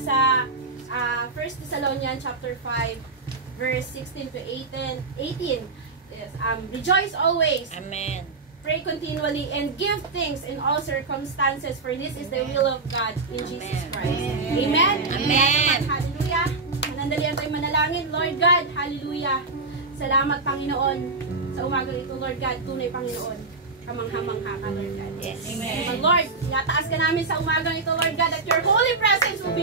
sa 1 Thessalonians chapter 5, verse 16 to 18. Yes, rejoice always. Amen. Pray continually and give thanks in all circumstances, for this is the will of God in Jesus Christ. Amen. Amen. Hallelujah. Manandalian tayo manalangin. Lord God, hallelujah. Salamat, Panginoon, sa umaga ito, Lord God. Tunay, Panginoon. Kamangha-mangha ka, Lord God. Yes. Amen. Lord, inataas ka namin sa umaga ito, Lord God, that your holy presence will be